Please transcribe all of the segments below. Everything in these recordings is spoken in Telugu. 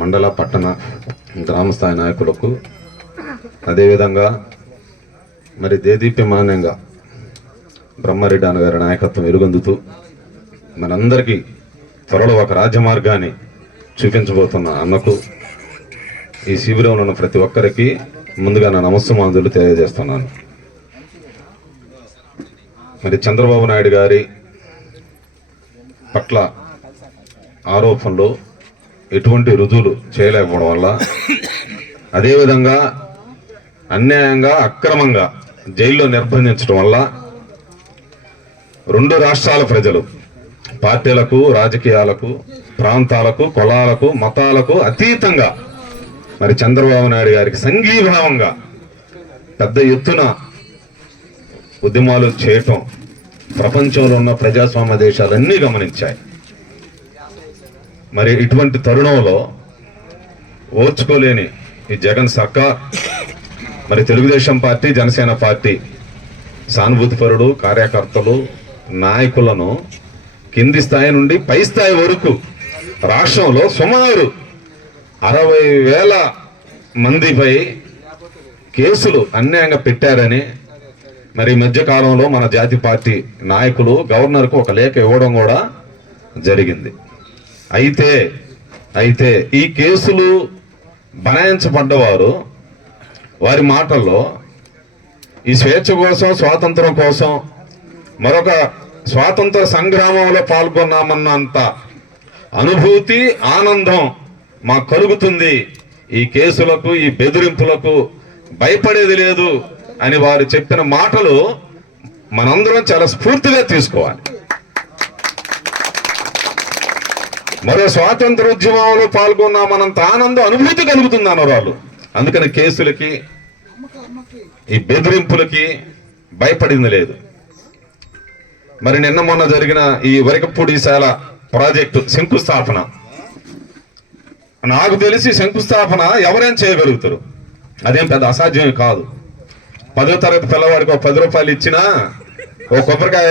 మండల పట్టణ గ్రామస్థాయి నాయకులకు, అదేవిధంగా మరి దేదీప్యమానంగా బ్రహ్మారెడ్డి అన్నగారి నాయకత్వం వెలుగొందుతూ మనందరికీ త్వరలో ఒక రాజ్యమార్గాన్ని చూపించబోతున్న అన్నకు, ఈ శిబిరంలో ఉన్న ప్రతి ఒక్కరికి ముందుగా నా నమస్సుమాంజులు తెలియజేస్తున్నాను. మరి చంద్రబాబు నాయుడు గారి పట్ల ఆరోపణలు ఎటువంటి రుజువులు చేయలేకపోవడం వల్ల, అదేవిధంగా అన్యాయంగా అక్రమంగా జైల్లో నిర్బంధించడం వల్ల రెండు రాష్ట్రాల ప్రజలు పార్టీలకు, రాజకీయాలకు, ప్రాంతాలకు, కులాలకు, మతాలకు అతీతంగా మరి చంద్రబాబు నాయుడు గారికి సంఘీభావంగా పెద్ద ఎత్తున ఉద్యమాలు చేయటం ప్రపంచంలో ఉన్న ప్రజాస్వామ్య దేశాలన్నీ గమనించాయి. మరి ఇటువంటి తరుణంలో ఓర్చుకోలేని ఈ జగన్ సర్కార్ మరి తెలుగుదేశం పార్టీ, జనసేన పార్టీ సానుభూతిపరుడు, కార్యకర్తలు, నాయకులను కింది స్థాయి నుండి పై స్థాయి వరకు రాష్ట్రంలో సుమారు 60,000 మందిపై కేసులు అన్యాయంగా పెట్టారని మరి మధ్యకాలంలో మన జాతీయ పార్టీ నాయకులు గవర్నర్కు ఒక లేఖ ఇవ్వడం కూడా జరిగింది. అయితే ఈ కేసులు బనాయించబడ్డవారు వారి మాటల్లో ఈ స్వేచ్ఛ కోసం, స్వాతంత్రం కోసం, మరొక స్వాతంత్ర సంగ్రామంలో పాల్గొన్నామన్నంత అనుభూతి, ఆనందం మాకు కలుగుతుంది, ఈ కేసులకు, ఈ బెదిరింపులకు భయపడేది లేదు అని వారు చెప్పిన మాటలు మనందరం చాలా స్ఫూర్తిగా తీసుకోవాలి. మరో స్వాతంత్ర ఉద్యమంలో పాల్గొన్నామన్నంత ఆనందం, అనుభూతి కలుగుతుంది అన్నవాళ్ళు. అందుకని కేసులకి, ఈ బెదిరింపులకి భయపడింది లేదు. మరి నిన్న మొన్న జరిగిన ఈ వరికపూడిశాల ప్రాజెక్టు శంకుస్థాపన, నాకు తెలిసి శంకుస్థాపన ఎవరైనా చేయగలుగుతారు, అదేం పెద్ద అసాధ్యం కాదు. 10వ తరగతి పిల్లవాడికి ఒక 10 రూపాయలు ఇచ్చినా ఒక కొబ్బరికాయ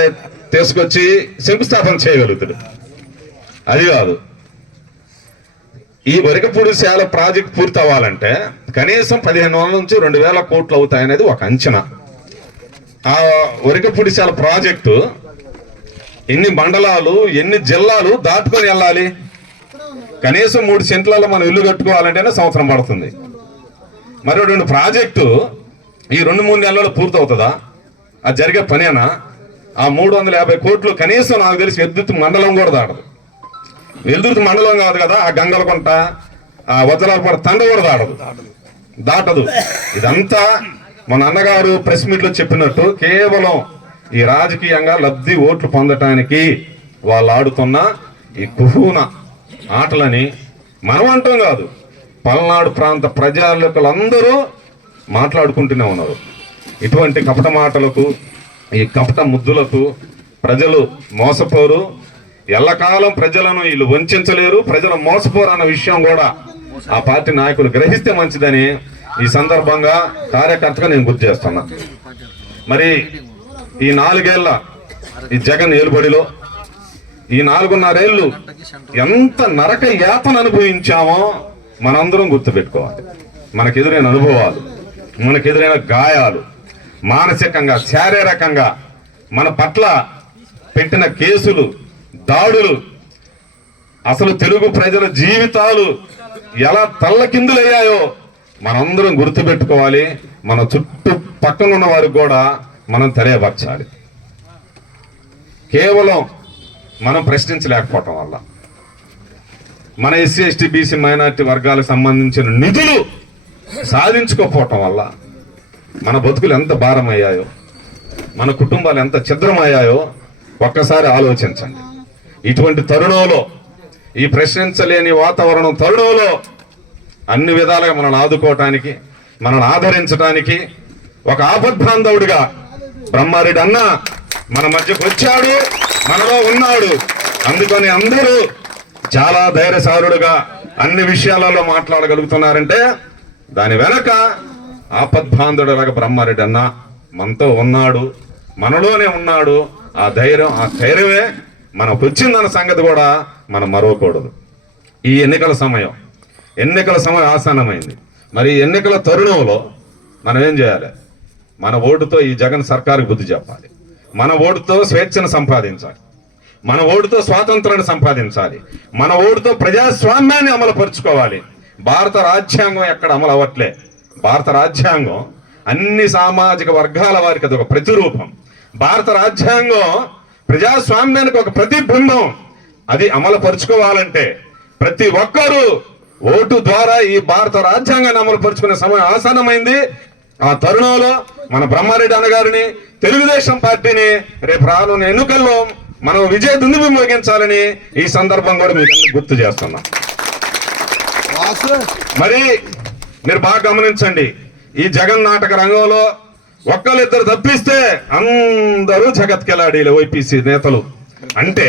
తీసుకొచ్చి శంకుస్థాపన చేయగలుగుతాడు. అది కాదు, ఈ వరికపూడిశాల ప్రాజెక్ట్ పూర్తి అవ్వాలంటే కనీసం 1500 నుంచి 2000 కోట్లు అవుతాయనేది ఒక అంచనా. ఆ వరికపూడిశాల ప్రాజెక్టు ఎన్ని మండలాలు, ఎన్ని జిల్లాలు దాటుకొని వెళ్ళాలి? కనీసం 3 సెంట్లలో మనం ఇల్లు కట్టుకోవాలంటేనే సంవత్సరం పడుతుంది. మరి 2 ప్రాజెక్టు ఈ 2-3 నెలల్లో పూర్తి అవుతుందా? అది జరిగే పనేనా? ఆ 350 కోట్లు కనీసం నాకు తెలిసి వెల్దుర్తి మండలం కూడా దాటదు. వెల్దుర్తి మండలం కాదు కదా, ఆ గంగలకుంట, ఆ వజ్రాలపూడ తండ కూడా దాటదు. ఇదంతా మన అన్నగారు ప్రెస్ మీట్లో చెప్పినట్టు కేవలం ఈ రాజకీయంగా లబ్ధి ఓట్లు పొందటానికి వాళ్ళు ఆడుతున్న ఈ కుహూన ఆటలని మనం అంటాం కాదు, పల్నాడు ప్రాంత ప్రజలందరూ మాట్లాడుకుంటూనే ఉన్నారు. ఇటువంటి కపట మాటలకు, ఈ కపట ముద్దులకు ప్రజలు మోసపోరు. ఎల్లకాలం ప్రజలను వీళ్ళు వంచలేరు, ప్రజలు మోసపోరు అన్న విషయం కూడా ఆ పార్టీ నాయకులు గ్రహిస్తే మంచిదని ఈ సందర్భంగా కార్యకర్తగా నేను గుర్తు చేస్తున్నా. మరి ఈ 4 ఏళ్ల ఈ జగన్ ఏలుబడిలో ఈ 4.5 ఏళ్ళు ఎంత నరక యాతన అనుభవించామో మనందరం గుర్తుపెట్టుకోవాలి. మనకెదురైన అనుభవాలు, మనకెదురైన గాయాలు, మానసికంగా, శారీరకంగా మన పట్ల పెట్టిన కేసులు, దాడులు, అసలు తెలుగు ప్రజల జీవితాలు ఎలా తల్లకిందులయ్యాయో మనందరం గుర్తుపెట్టుకోవాలి. మన చుట్టూ పక్కన ఉన్న వారికి కూడా మనం తెలియపరచాలి. కేవలం మనం ప్రశ్నించలేకపోవటం వల్ల, మన ఎస్సీ, ఎస్టీ, బీసీ, మైనార్టీ వర్గాలకు సంబంధించిన నిధులు సాధించుకోకపోవటం వల్ల మన బతుకులు ఎంత భారమయ్యాయో, మన కుటుంబాలు ఎంత ఛిద్రమయ్యాయో ఒక్కసారి ఆలోచించండి. ఇటువంటి తరుణంలో, ఈ ప్రశ్నించలేని వాతావరణం తరుణంలో అన్ని విధాలుగా మనల్ని ఆదుకోవటానికి, మనల్ని ఆదరించడానికి ఒక ఆపద్బాంధవుడిగా బ్రహ్మారెడ్డి అన్న మన మధ్యకు వచ్చాడు, మనలో ఉన్నాడు. అందుకని అందరూ చాలా ధైర్యశాలుడుగా అన్ని విషయాలలో మాట్లాడగలుగుతున్నారంటే దాని వెనక ఆపద్బాంధుడులాగా బ్రహ్మారెడ్డి అన్న మనతో ఉన్నాడు, మనలోనే ఉన్నాడు. ఆ ధైర్యమే మనకు వచ్చిందన్న సంగతి కూడా మనం మరవకూడదు. ఈ ఎన్నికల సమయం ఎన్నికల సమయం ఆసన్నమైంది. మరి ఎన్నికల తరుణంలో మనం ఏం చేయాలి? మన ఓటుతో ఈ జగన్ సర్కారుకి బుద్ధి చెప్పాలి. మన ఓటుతో స్వేచ్ఛను సంపాదించాలి. మన ఓటుతో స్వాతంత్రాన్ని సంపాదించాలి. మన ఓటుతో ప్రజాస్వామ్యాన్ని అమలుపరుచుకోవాలి. భారత రాజ్యాంగం ఎక్కడ అమలు అవ్వట్లే. భారత రాజ్యాంగం అన్ని సామాజిక వర్గాల వారికి అది ఒక ప్రతిరూపం. భారత రాజ్యాంగం ప్రజాస్వామ్యానికి ఒక ప్రతిబింబం. అది అమలుపరుచుకోవాలంటే ప్రతి ఒక్కరూ ఓటు ద్వారా ఈ భారత రాజ్యాంగాన్ని అమలుపరుచుకునే సమయం ఆసన్నమైంది. ఆ తరుణంలో మన బ్రహ్మారెడ్డి అన్నగారిని, తెలుగుదేశం పార్టీని రేపు రానున్న ఎన్నికల్లో మనం విజయ దుందుబి మోగించాలని ఈ సందర్భం కూడా మీకు గుర్తు చేస్తున్నాం. మరి మీరు బాగా గమనించండి, ఈ జగన్ నాటక రంగంలో ఒక్కరిద్దరు తప్పిస్తే అందరూ జగత్కెలాడీలు వైపీసీ నేతలు. అంటే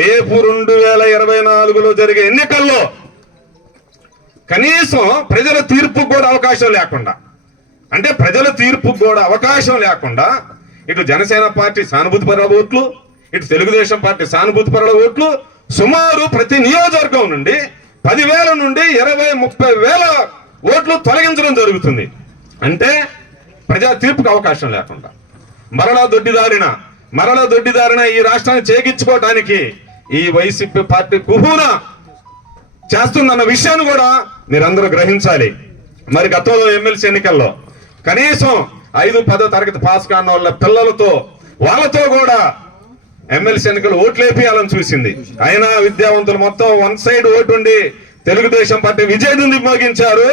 రేపు 2024లో జరిగే ఎన్నికల్లో కనీసం ప్రజల తీర్పుకు కూడా అవకాశం లేకుండా, అంటే ప్రజల తీర్పుకు కూడా అవకాశం లేకుండా ఇటు జనసేన పార్టీ సానుభూతిపరుల ఓట్లు, ఇటు తెలుగుదేశం పార్టీ సానుభూతిపరుల ఓట్లు సుమారు ప్రతి నియోజకవర్గం నుండి 10,000 నుండి 20-30,000 ఓట్లు తొలగించడం జరుగుతుంది. అంటే ప్రజా తీర్పుకు అవకాశం లేకుండా మరలా దొడ్డిదారిన ఈ రాష్ట్రాన్ని చేకించుకోవటానికి ఈ వైసీపీ పార్టీ కుహూన చేస్తుందన్న విషయాన్ని కూడా మీరందరూ గ్రహించాలి. మరి గతంలో ఎమ్మెల్సీ ఎన్నికల్లో కనీసం 5-10వ తరగతి పాస్ కాని వాళ్ళ పిల్లలతో వాళ్ళతో కూడా ఎమ్మెల్సీ ఎన్నికలు ఓట్లు వేపియాలని చూసింది. అయినా విద్యావంతులు మొత్తం వన్ సైడ్ ఓటు ఉండి తెలుగుదేశం పార్టీ విజయదుంది మోగించారు.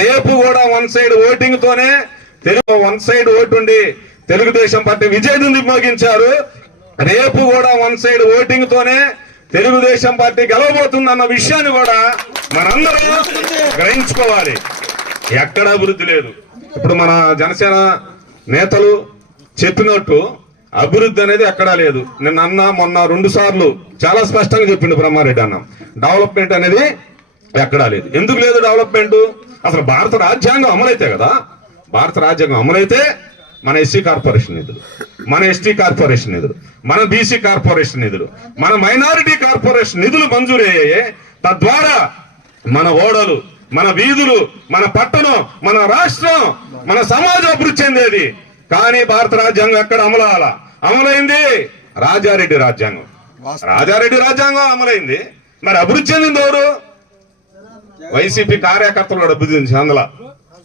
రేపు కూడా వన్ సైడ్ ఓటింగ్ తోనే తెలుగుదేశం పార్టీ విజయదుంది మోగించారు. రేపు కూడా వన్ సైడ్ ఓటింగ్ తోనే తెలుగుదేశం పార్టీ గెలవబోతుందన్న విషయాన్ని కూడా మనందరం గ్రహించుకోవాలి. ఎక్కడ అభివృద్ధి లేదు. ఇప్పుడు మన జనసేన నేతలు చెప్పినట్టు అభివృద్ధి అనేది ఎక్కడా లేదు. నిన్న అన్న మొన్న 2 సార్లు చాలా స్పష్టంగా చెప్పిండు బ్రహ్మారెడ్డి అన్న, డెవలప్మెంట్ అనేది ఎక్కడా లేదు. ఎందుకు లేదు డెవలప్మెంట్? అసలు భారత రాజ్యాంగం అమలైతే కదా. భారత రాజ్యాంగం అమలైతే మన ఎస్సీ కార్పొరేషన్ నిధులు, మన ఎస్టీ కార్పొరేషన్ నిధులు, మన బీసీ కార్పొరేషన్ నిధులు, మన మైనారిటీ కార్పొరేషన్ నిధులు మంజూరయ్యాయి. తద్వారా మన ఓడలు, మన వీధులు, మన పట్టణం, మన రాష్ట్రం, మన సమాజం అభివృద్ధి చెందేది. కానీ భారత రాజ్యాంగం ఎక్కడ అమలైంది? రాజారెడ్డి రాజ్యాంగం అమలైంది. మరి అభివృద్ధి చెందింది ఎవరు? వైసీపీ కార్యకర్తలు కూడా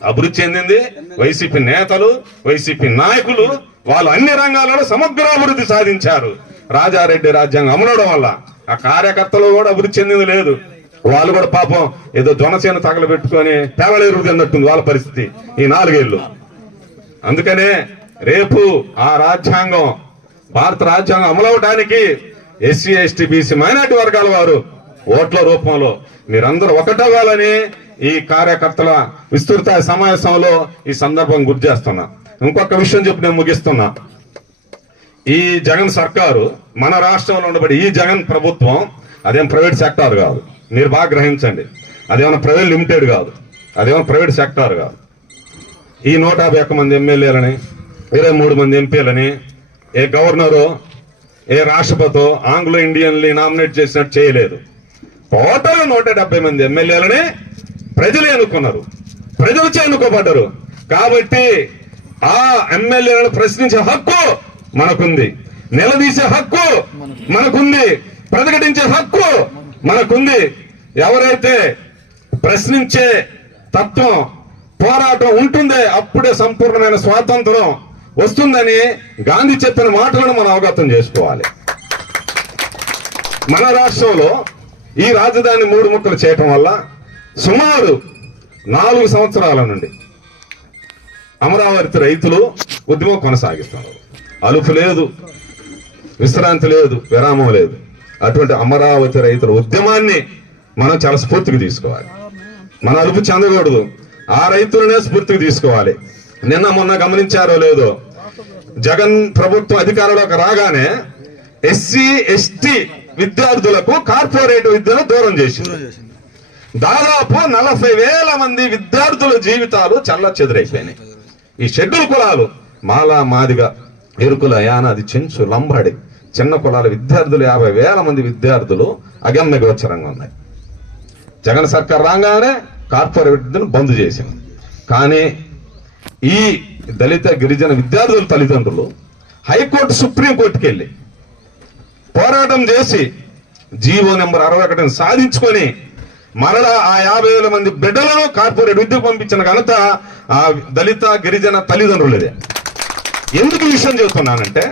అభివృద్ధి చెందింది వైసీపీ నేతలు, వైసీపీ నాయకులు. వాళ్ళు అన్ని రంగాలలో సమగ్రాభివృద్ధి సాధించారు. రాజారెడ్డి రాజ్యాంగం అమలవడం వల్ల ఆ కార్యకర్తలు కూడా అభివృద్ధి చెందింది లేదు. వాళ్ళు కూడా పాపం ఏదో జనసేన తగలబెట్టుకొని పేవలేరు అన్నట్టుంది వాళ్ళ పరిస్థితి ఈ 4 ఏళ్ళు. అందుకనే రేపు ఆ రాజ్యాంగం, భారత రాజ్యాంగం అమలవడానికి ఎస్సీ, ఎస్టీ, బీసీ, మైనార్టీ వర్గాల వారు ఓట్ల రూపంలో మీరందరూ ఒకటవ్వాలని ఈ కార్యకర్తల విస్తృత సమావేశంలో ఈ సందర్భం గుర్తు చేస్తున్నా. ఇంకొక విషయం చెప్పి నేను ముగిస్తున్నా. ఈ జగన్ సర్కారు, మన రాష్ట్రంలో ఉండబడి ఈ జగన్ ప్రభుత్వం అదేం ప్రైవేట్ సెక్టార్ కాదు. మీరు బాగా గ్రహించండి. అదేమన్నా ప్రైవేట్ లిమిటెడ్ కాదు, అదేమన్నా ప్రైవేట్ సెక్టార్ కాదు. ఈ 151 మంది ఎమ్మెల్యేలని, 23 మంది ఎంపీలని ఏ గవర్నరో ఏ రాష్ట్రపతో ఆంగ్లో ఇండియన్లీ నామినేట్ చేసినట్టు చేయలేదు. టోటల్ 170 మంది ఎమ్మెల్యేలని ప్రజలు ఎన్నుకున్నారు, ప్రజలచే ఎన్నుకోబడ్డారు. కాబట్టి ఆ ఎమ్మెల్యేలను ప్రశ్నించే హక్కు మనకుంది, నిలదీసే హక్కు మనకుంది, ప్రతిఘటించే హక్కు మనకుంది. ఎవరైతే ప్రశ్నించే తత్వం, పోరాటం ఉంటుందే అప్పుడే సంపూర్ణమైన స్వాతంత్రం వస్తుందని గాంధీ చెప్పిన మాటలను మనం అవగతం చేసుకోవాలి. మన రాష్ట్రంలో ఈ రాజధాని 3 ముక్కలు చేయటం వల్ల సుమారు 4 సంవత్సరాల నుండి అమరావతి రైతులు ఉద్యమం కొనసాగిస్తున్నారు. అలుపు లేదు, విశ్రాంతి లేదు, విరామం లేదు. అటువంటి అమరావతి రైతుల ఉద్యమాన్ని మనం చాలా స్ఫూర్తికి తీసుకోవాలి. మన అలుపు చెందకూడదు, ఆ రైతులనే స్ఫూర్తికి తీసుకోవాలి. నిన్న మొన్న గమనించారో లేదో, జగన్ ప్రభుత్వం అధికారంలోకి రాగానే ఎస్సీ, ఎస్టీ విద్యార్థులకు కార్పొరేట్ విద్యను దూరం చేసింది. దాదాపు 40,000 మంది విద్యార్థుల జీవితాలు చెల్లచెదురైపోయినాయి. ఈ షెడ్యూల్ కులాలు మాల, మాదిగ, ఎరుకుల, యానాది, చెంచు, లంబాడి చిన్న కులాల విద్యార్థులు 50,000 మంది విద్యార్థులు అగమ్య గోచరంగా ఉన్నాయి. జగన్ సర్కార్ రాగానే కార్పొరేట్ విద్యను బంద్ చేసింది. కానీ ఈ దళిత గిరిజన విద్యార్థుల తల్లిదండ్రులు హైకోర్టు సుప్రీంకోర్టుకి వెళ్ళి పోరాటం చేసి జీవో నెంబర్ 61 సాధించుకొని మరలా ఆ 50,000 మంది బిడ్డలను కార్పొరేట్ విద్యకు పంపించిన ఘనత ఆ దళిత గిరిజన తల్లిదండ్రులదే. ఎందుకు ఈ విషయం చెబుతున్నానంటే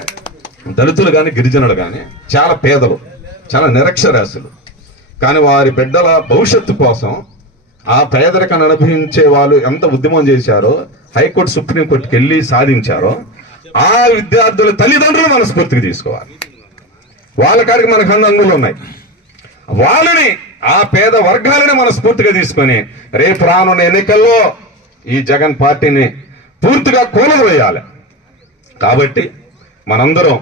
దళితులు కానీ గిరిజనులు కానీ చాలా పేదలు, చాలా నిరక్షరాస్యులు. కానీ వారి బిడ్డల భవిష్యత్తు కోసం ఆ పేదరికాన్ని అనుభవించే వాళ్ళు ఎంత ఉద్యమం చేశారో, హైకోర్టు సుప్రీంకోర్టుకి వెళ్ళి సాధించారో ఆ విద్యార్థుల తల్లిదండ్రులు మనస్ఫూర్తిగా తీసుకోవాలి. వాళ్ళ కాడికి మనకు అందులో ఉన్నాయి. వాళ్ళని ఆ పేద వర్గాలని మనస్ఫూర్తిగా తీసుకొని రేపు రానున్న ఎన్నికల్లో ఈ జగన్ పార్టీని పూర్తిగా కూలవేయాలి. కాబట్టి మనందరం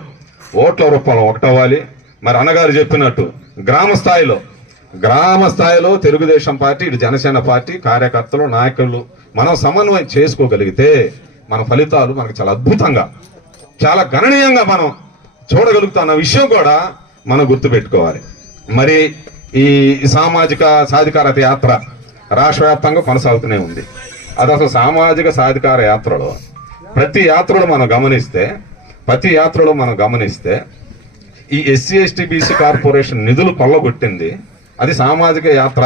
ఓట్ల రూపంలో ఒకటవ్వాలి. మరి అన్నగారు చెప్పినట్టు గ్రామ స్థాయిలో తెలుగుదేశం పార్టీ, ఇటు జనసేన పార్టీ కార్యకర్తలు, నాయకులు మనం సమన్వయం చేసుకోగలిగితే మన ఫలితాలు మనకు చాలా అద్భుతంగా, చాలా గణనీయంగా మనం చూడగలుగుతున్న విషయం కూడా మనం గుర్తుపెట్టుకోవాలి. మరి ఈ సామాజిక సాధికారత యాత్ర రాష్ట్ర వ్యాప్తంగా కొనసాగుతూనే ఉంది. అది అసలు సామాజిక సాధికార యాత్రలో ప్రతి యాత్రలో మనం గమనిస్తే ఈ ఎస్సీ ఎస్టీ బీసీ కార్పొరేషన్ నిధులు కొల్లగొట్టింది అది సామాజిక యాత్ర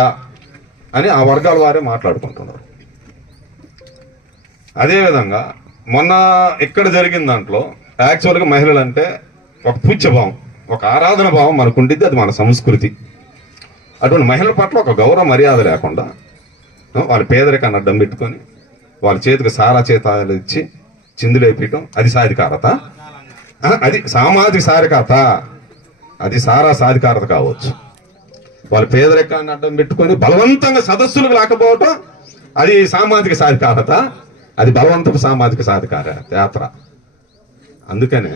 అని ఆ వర్గాల వారే మాట్లాడుకుంటున్నారు. అదేవిధంగా మొన్న ఇక్కడ జరిగిన దాంట్లో యాక్చువల్గా మహిళలు అంటే ఒక పూజ్యభావం, ఒక ఆరాధన భావం మనకు ఉండిద్ది. అది మన సంస్కృతి. అటువంటి మహిళల పట్ల ఒక గౌరవ మర్యాద లేకుండా వాళ్ళ పేదరికాన్ని అడ్డం పెట్టుకొని వాళ్ళ చేతికి సారా చేతాలు ఇచ్చి చిందులేపీయటం అది సాధికారత? అది సామాజిక సాధికారత, అది సారా సాధికారత కావచ్చు. వాళ్ళ పేదరికాన్ని అడ్డం పెట్టుకొని బలవంతంగా సదస్సులకు లేకపోవటం అది సామాజిక సాధికారత, అది బలవంతపు సామాజిక సాధికార యాత్ర. అందుకనే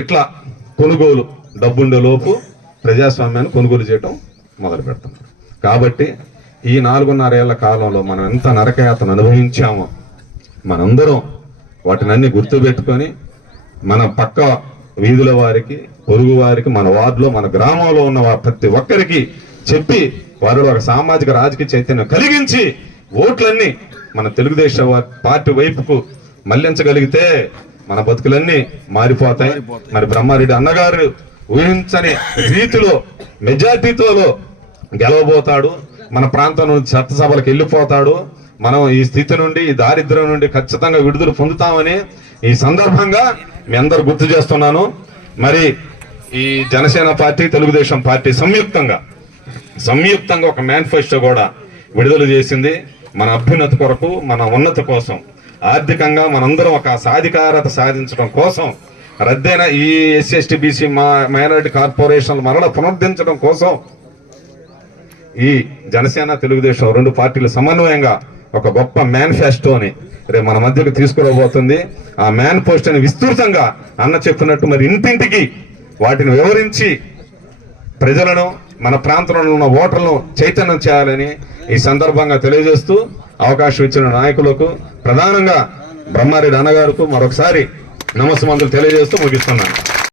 ఇట్లా కొనుగోలు డబ్బుండే లోపు ప్రజాస్వామ్యాన్ని కొనుగోలు చేయటం మొదలు పెడుతున్నారు. కాబట్టి ఈ 4.5 ఏళ్ల కాలంలో మనం ఎంత నరకయాతను అనుభవించామో మనందరం వాటిని అన్ని గుర్తుపెట్టుకొని మన పక్క వీధుల వారికి, పొరుగు వారికి, మన వార్డులో, మన గ్రామంలో ఉన్న ప్రతి ఒక్కరికి చెప్పి వారిలో ఒక సామాజిక రాజకీయ చైతన్యం కలిగించి ఓట్లన్నీ మన తెలుగుదేశం పార్టీ వైపుకు మళ్లించగలిగితే మన బతుకులన్నీ మారిపోతాయి. మరి బ్రహ్మారెడ్డి అన్నగారు ఊహించని రీతిలో మెజార్టీతో గెలవబోతాడు. మన ప్రాంతం నుంచి చట్టసభలకు వెళ్ళిపోతాడు. మనం ఈ స్థితి నుండి, ఈ దారిద్ర్యం నుండి ఖచ్చితంగా విడుదల పొందుతామని ఈ సందర్భంగా మీ అందరు గుర్తు చేస్తున్నాను. మరి ఈ జనసేన పార్టీ, తెలుగుదేశం పార్టీ సంయుక్తంగా ఒక మేనిఫెస్టో కూడా విడుదల చేసింది. మన అభ్యున్నతి కొరకు, మన ఉన్నతి కోసం, ఆర్థికంగా మనందరం ఒక సాధికారత సాధించడం కోసం, రద్దయిన ఈ ఎస్సీ ఎస్టీ బీసీ మైనారిటీ కార్పొరేషన్లు మరల పునరుద్ధరించడం కోసం ఈ జనసేన తెలుగుదేశం 2 పార్టీల సమన్వయంగా ఒక గొప్ప మేనిఫెస్టోని రేపు మన మధ్యకు తీసుకురాబోతుంది. ఆ మేనిఫెస్టోని విస్తృతంగా అన్న చెప్పినట్టు మరి ఇంటింటికి వాటిని వివరించి ప్రజలను, మన ప్రాంతంలో ఉన్న ఓటర్లను చైతన్యం చేయాలని ఈ సందర్భంగా తెలియజేస్తూ అవకాశం ఇచ్చిన నాయకులకు, ప్రధానంగా బ్రహ్మారెడ్డి అన్నగారికి మరొకసారి నమస్సుమంతులు తెలియజేస్తూ ముగిస్తున్నాను.